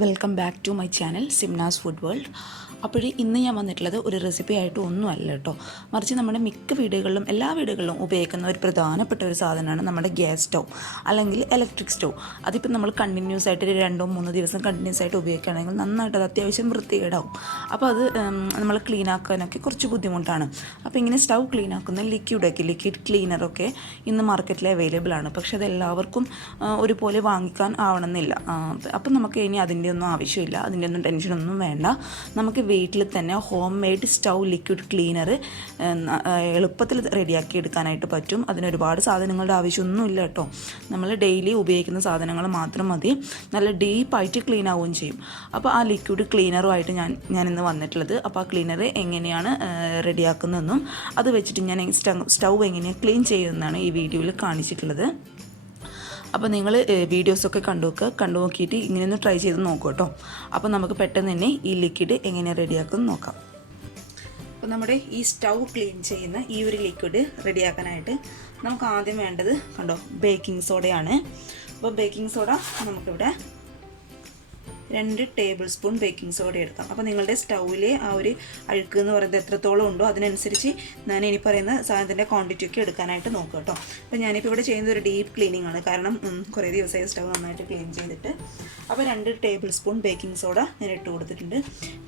Welcome back to my channel Simnas food world. അപ്പോൾ ഇന്ന് ഞാൻ വന്നിട്ടുള്ളത് ഒരു റെസിപ്പി ആയിട്ട് ഒന്നുമല്ല കേട്ടോ, മറിച്ച് നമ്മുടെ മിക്ക വീടുകളിലും എല്ലാ വീടുകളിലും ഉപയോഗിക്കുന്ന ഒരു പ്രധാനപ്പെട്ട ഒരു സാധനമാണ് നമ്മുടെ ഗ്യാസ് സ്റ്റൗ അല്ലെങ്കിൽ ഇലക്ട്രിക് സ്റ്റൗ. അതിപ്പോൾ നമ്മൾ കണ്ടിന്യൂസ് ആയിട്ട് 2-3 ദിവസം കണ്ടിന്യൂസ് ആയിട്ട് ഉപയോഗിക്കുകയാണെങ്കിൽ നന്നായിട്ട് അത് അത്യാവശ്യം വൃത്തികേടാവും. അപ്പോൾ അത് നമ്മൾ ക്ലീൻ ആക്കാനൊക്കെ കുറച്ച് ബുദ്ധിമുട്ടാണ്. അപ്പോൾ ഇങ്ങനെ സ്റ്റൗ ക്ലീൻ ആക്കുന്ന ലിക്വിഡ് ക്ലീനറൊക്കെ ഇന്ന് മാർക്കറ്റിൽ അവൈലബിൾ ആണ്. പക്ഷേ അത് എല്ലാവർക്കും ഒരുപോലെ വാങ്ങിക്കാൻ ആവണമെന്നില്ല. അപ്പം നമുക്ക് ഇനി അതിൻ്റെ ഒന്നും ആവശ്യമില്ല, അതിൻ്റെ ഒന്നും ടെൻഷനൊന്നും വേണ്ട. നമുക്ക് വീട്ടിൽ തന്നെ home made stove liquid cleaner എളുപ്പത്തിൽ റെഡിയാക്കി എടുക്കാനായിട്ട് പറ്റും. അതിനൊരുപാട് സാധനങ്ങളുടെ ആവശ്യമൊന്നുമില്ല കേട്ടോ. നമ്മൾ ഡെയിലി ഉപയോഗിക്കുന്ന സാധനങ്ങൾ മാത്രം മതി, നല്ല ഡീപ്പായിട്ട് ക്ലീൻ ആവുകയും ചെയ്യും. അപ്പോൾ ആ ലിക്വിഡ് ക്ലീനറുമായിട്ട് ഞാനിന്ന് വന്നിട്ടുള്ളത്. അപ്പോൾ ആ ക്ലീനർ എങ്ങനെയാണ് റെഡിയാക്കുന്നതെന്നും അത് വെച്ചിട്ട് ഞാൻ സ്റ്റൗ എങ്ങനെയാണ് ക്ലീൻ ചെയ്യുന്നതെന്നാണ് ഈ വീഡിയോയിൽ കാണിച്ചിട്ടുള്ളത്. അപ്പോൾ നിങ്ങൾ വീഡിയോസൊക്കെ കണ്ടു നോക്കിയിട്ട് ഇങ്ങനെയൊന്ന് ട്രൈ ചെയ്ത് നോക്കൂ കേട്ടോ. അപ്പോൾ നമുക്ക് പെട്ടെന്ന് തന്നെ ഈ ലിക്വിഡ് എങ്ങനെ റെഡിയാക്കുമെന്ന് നോക്കാം. അപ്പോൾ നമ്മുടെ ഈ സ്റ്റൗ ക്ലീൻ ചെയ്യുന്ന ഈ ഒരു ലിക്വിഡ് റെഡിയാക്കാനായിട്ട് നമുക്ക് ആദ്യം വേണ്ടത് കണ്ടോ, ബേക്കിംഗ് സോഡയാണ്. അപ്പോൾ ബേക്കിംഗ് സോഡ നമുക്കിവിടെ 2 ടേബിൾ സ്പൂൺ ബേക്കിംഗ് സോഡ എടുക്കാം. അപ്പോൾ നിങ്ങളുടെ സ്റ്റൗവിലെ ആ ഒരു അഴുക്ക് എന്ന് പറയുന്നത് എത്രത്തോളം ഉണ്ടോ അതിനനുസരിച്ച് ഞാൻ ഇനി പറയുന്ന സാധനത്തിൻ്റെ ക്വാണ്ടിറ്റി ഒക്കെ എടുക്കാനായിട്ട് നോക്കുക കേട്ടോ. അപ്പോൾ ഞാനിപ്പോൾ ഇവിടെ ചെയ്യുന്നത് ഒരു ഡീപ്പ് ക്ലീനിങ് ആണ്, കാരണം കുറേ ദിവസമായി സ്റ്റൗ നന്നായിട്ട് ക്ലീൻ ചെയ്തിട്ട്. അപ്പോൾ 2 ടേബിൾ സ്പൂൺ ബേക്കിംഗ് സോഡ ഞാൻ ഇട്ട് കൊടുത്തിട്ടുണ്ട്.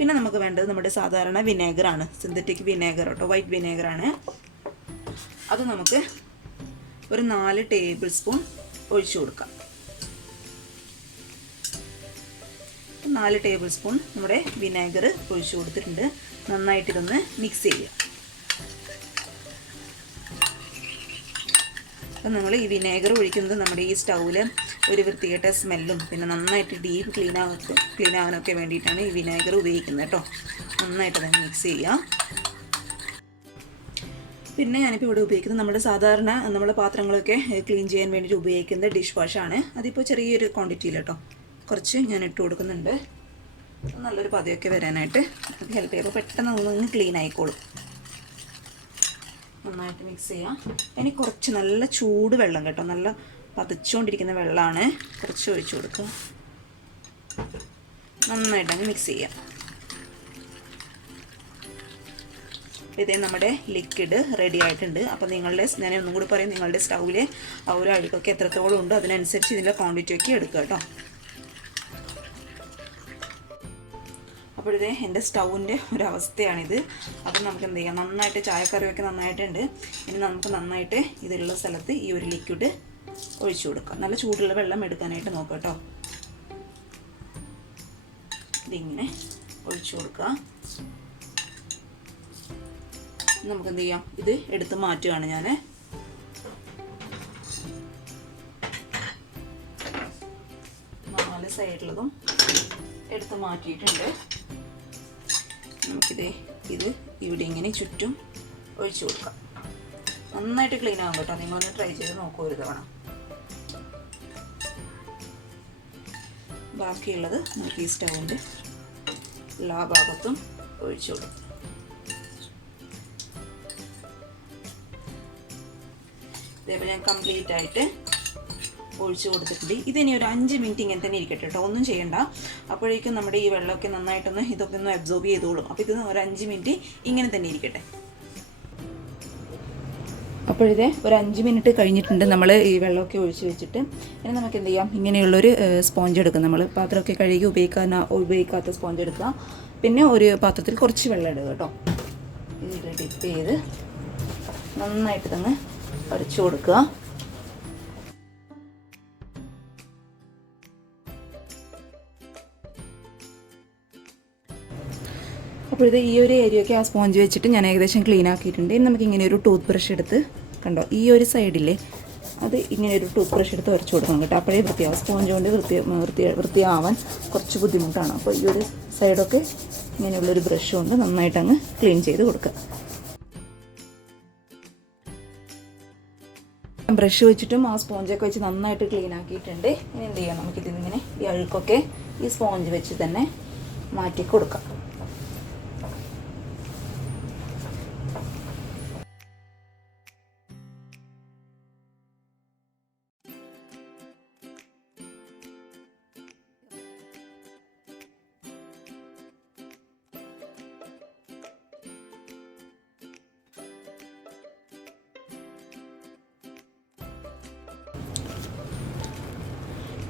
പിന്നെ നമുക്ക് വേണ്ടത് നമ്മുടെ സാധാരണ വിനേഗറാണ്, സിന്തറ്റിക് വിനേഗർ കേട്ടോ, വൈറ്റ് വിനേഗറാണ്. അത് നമുക്ക് ഒരു 4 ടേബിൾ സ്പൂൺ ഒഴിച്ചു കൊടുക്കാം. 4 ടേബിൾ സ്പൂൺ നമ്മുടെ വിനേഗർ ഒഴിച്ചു കൊടുത്തിട്ടുണ്ട്. നന്നായിട്ട് ഇതൊന്ന് മിക്സ് ചെയ്യുക. അപ്പം നമ്മൾ ഈ വിനേഗർ ഒഴിക്കുന്നത് നമ്മുടെ ഈ സ്റ്റൗവിൽ ഒരു വൃത്തികെട്ട സ്മെല്ലും പിന്നെ നന്നായിട്ട് ഡീപ്പ് ക്ലീൻ ആകാനൊക്കെ വേണ്ടിയിട്ടാണ് ഈ വിനേഗർ ഉപയോഗിക്കുന്നത് കേട്ടോ. നന്നായിട്ട് തന്നെ മിക്സ് ചെയ്യുക. പിന്നെ ഞാനിപ്പോൾ ഇവിടെ ഉപയോഗിക്കുന്നത് നമ്മുടെ സാധാരണ നമ്മുടെ പാത്രങ്ങളൊക്കെ ക്ലീൻ ചെയ്യാൻ വേണ്ടിയിട്ട് ഉപയോഗിക്കുന്ന ഡിഷ് വാഷാണ്. അതിപ്പോൾ ചെറിയൊരു ക്വാണ്ടിറ്റിയിൽ കേട്ടോ, കുറച്ച് ഞാൻ ഇട്ട് കൊടുക്കുന്നുണ്ട്. നല്ലൊരു പതയൊക്കെ വരാനായിട്ട് ഹെൽപ്പ് ചെയ്യുമ്പോൾ പെട്ടെന്ന് ഒന്ന് ക്ലീൻ ആയിക്കോളും. നന്നായിട്ട് മിക്സ് ചെയ്യാം. ഇനി കുറച്ച് നല്ല ചൂട് വെള്ളം കേട്ടോ, നല്ല പതച്ചുകൊണ്ടിരിക്കുന്ന വെള്ളമാണ്, കുറച്ച് ഒഴിച്ചു കൊടുക്കുക. നന്നായിട്ടങ്ങ് മിക്സ് ചെയ്യാം. ഇതേ നമ്മുടെ ലിക്വിഡ് റെഡി ആയിട്ടുണ്ട്. അപ്പോൾ ഞാൻ ഒന്നും കൂടി പറയും, നിങ്ങളുടെ സ്റ്റൗവിൽ ആ ഒരു അഴുക്കൊക്കെ എത്രത്തോളം ഉണ്ട് അതിനനുസരിച്ച് ഇതിൻ്റെ ക്വാണ്ടിറ്റി ഒക്കെ എടുക്കുക കേട്ടോ. അപ്പോൾ ഇതേ എൻ്റെ സ്റ്റൗവിൻ്റെ ഒരവസ്ഥയാണിത്. അപ്പം നമുക്ക് എന്ത് ചെയ്യാം, നന്നായിട്ട് ചായക്കറിയൊക്കെ നന്നായിട്ടുണ്ട്. ഇനി നമുക്ക് നന്നായിട്ട് ഇതിലുള്ള സ്ഥലത്ത് ഈ ഒരു ലിക്വിഡ് ഒഴിച്ചു കൊടുക്കാം. നല്ല ചൂടുള്ള വെള്ളം എടുക്കാനായിട്ട് നോക്കാം കേട്ടോ. ഇതിങ്ങനെ ഒഴിച്ചു കൊടുക്കുക. നമുക്ക് എന്ത് ചെയ്യാം, ഇത് എടുത്ത് മാറ്റുകയാണ് ഞാൻ. നാല് സൈഡിലതും എടുത്ത് മാറ്റിയിട്ടുണ്ട്. നമുക്കിത് ഇവിടെ ഇങ്ങനെ ചുറ്റും ഒഴിച്ചു കൊടുക്കാം. നന്നായിട്ട് ക്ലീൻ ആകും കേട്ടോ, നിങ്ങളൊന്ന് ട്രൈ ചെയ്ത് നോക്കൂ ഒരു തവണ. ബാക്കിയുള്ളത് നമുക്ക് ഈ സ്റ്റൗവിൻ്റെ എല്ലാ ഭാഗത്തും ഒഴിച്ചു കൊടുക്കും. ഇതേപോലെ ഞാൻ കംപ്ലീറ്റ് ആയിട്ട് ഒഴിച്ചു കൊടുത്തിട്ടുണ്ട്. ഇതിനി ഒരു 5 മിനിറ്റ് ഇങ്ങനെ തന്നെ ഇരിക്കട്ടെ കേട്ടോ, ഒന്നും ചെയ്യണ്ട. അപ്പോഴേക്കും നമ്മുടെ ഈ വെള്ളമൊക്കെ നന്നായിട്ടൊന്ന് ഇതൊക്കെ ഒന്ന് അബ്സോർബ് ചെയ്തോളും. അപ്പോൾ ഇത് ഒരു 5 മിനിറ്റ് ഇങ്ങനെ തന്നെ ഇരിക്കട്ടെ. അപ്പോഴിതേ ഒരു 5 മിനിറ്റ് കഴിഞ്ഞിട്ടുണ്ട് നമ്മൾ ഈ വെള്ളമൊക്കെ ഒഴിച്ച് വെച്ചിട്ട്. ഇനി നമുക്ക് എന്ത് ചെയ്യാം, ഇങ്ങനെയുള്ളൊരു സ്പോഞ്ച് എടുക്കുക. നമ്മൾ പാത്രമൊക്കെ കഴുകി ഉപയോഗിക്കാത്ത സ്പോഞ്ച് എടുക്കുക. പിന്നെ ഒരു പാത്രത്തിൽ കുറച്ച് വെള്ളം ഇടുക കേട്ടോ. ഇതിൽ ഡിപ്പ് ചെയ്ത് നന്നായിട്ട് തന്നെ അടിച്ചു കൊടുക്കുക. അപ്പോൾ ഇത് ഈ ഒരു ഏരിയയൊക്കെ ആ സ്പോഞ്ച് വെച്ചിട്ട് ഞാൻ ഏകദേശം ക്ലീൻ ആക്കിയിട്ടുണ്ട്. ഇനി നമുക്ക് ഇങ്ങനെ ഒരു ടൂത്ത് ബ്രഷ് എടുത്ത് കണ്ടോ, ഈ ഒരു സൈഡില്ലേ അത് ഇങ്ങനെ ഒരു ടൂത്ത് ബ്രഷ് എടുത്ത് വരച്ചു കൊടുക്കണം കേട്ടോ. അപ്പോഴേ വൃത്തിയാവും. സ്പോഞ്ച് കൊണ്ട് വൃത്തിയാവാൻ കുറച്ച് ബുദ്ധിമുട്ടാണ്. അപ്പോൾ ഈ ഒരു സൈഡൊക്കെ ഇങ്ങനെയുള്ളൊരു ബ്രഷ് കൊണ്ട് നന്നായിട്ടങ്ങ് ക്ലീൻ ചെയ്ത് കൊടുക്കുക. ബ്രഷ് വെച്ചിട്ടും ആ സ്പോഞ്ചൊക്കെ വെച്ച് നന്നായിട്ട് ക്ലീൻ ആക്കിയിട്ടുണ്ട്. ഇനി എന്ത് ചെയ്യാം, നമുക്കിതിങ്ങനെ ഈ അഴുക്കൊക്കെ ഈ സ്പോഞ്ച് വെച്ച് തന്നെ മാറ്റി കൊടുക്കാം.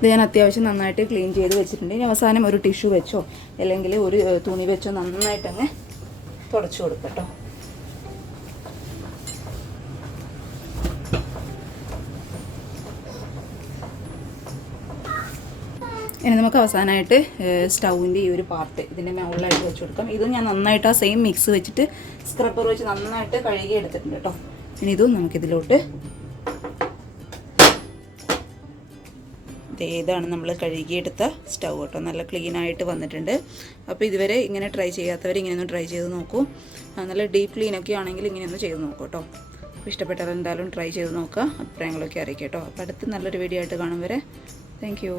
ഇത് ഞാൻ അത്യാവശ്യം നന്നായിട്ട് ക്ലീൻ ചെയ്ത് വെച്ചിട്ടുണ്ട്. ഇനി അവസാനം ഒരു ടിഷ്യൂ വെച്ചോ അല്ലെങ്കിൽ ഒരു തുണി വെച്ചോ നന്നായിട്ടങ്ങ് തുടച്ചു കൊടുക്കാം കേട്ടോ. ഇനി നമുക്ക് അവസാനമായിട്ട് സ്റ്റൗവിൻ്റെ ഈ ഒരു പാർട്ട് ഇതിൻ്റെ മുകളിലായിട്ട് വെച്ച് കൊടുക്കാം. ഇത് ഞാൻ നന്നായിട്ട് ആ സെയിം മിക്സ് വെച്ചിട്ട് സ്ക്രബ്ബർ വെച്ച് നന്നായിട്ട് കഴുകി എടുത്തിട്ടുണ്ട് കേട്ടോ. ഇനി ഇതും നമുക്കിതിലോട്ട് ഇതാണ് നമ്മൾ കഴുകിയെടുത്ത സ്റ്റൗ കേട്ടോ. നല്ല ക്ലീനായിട്ട് വന്നിട്ടുണ്ട്. അപ്പോൾ ഇതുവരെ ഇങ്ങനെ ട്രൈ ചെയ്യാത്തവർ ഇങ്ങനെയൊന്ന് ട്രൈ ചെയ്ത് നോക്കൂ. നല്ല ഡീപ്പ് ക്ലീനൊക്കെ ആണെങ്കിൽ ഇങ്ങനെയൊന്ന് ചെയ്ത് നോക്കൂ കേട്ടോ. അപ്പോൾ ഇഷ്ടപ്പെട്ടാൽ എന്തായാലും ട്രൈ ചെയ്ത് നോക്കുക. അഭിപ്രായങ്ങളൊക്കെ അറിയിക്കാം കേട്ടോ. അപ്പോൾ അടുത്ത് നല്ലൊരു വീഡിയോ ആയിട്ട് കാണും വരെ താങ്ക് യു.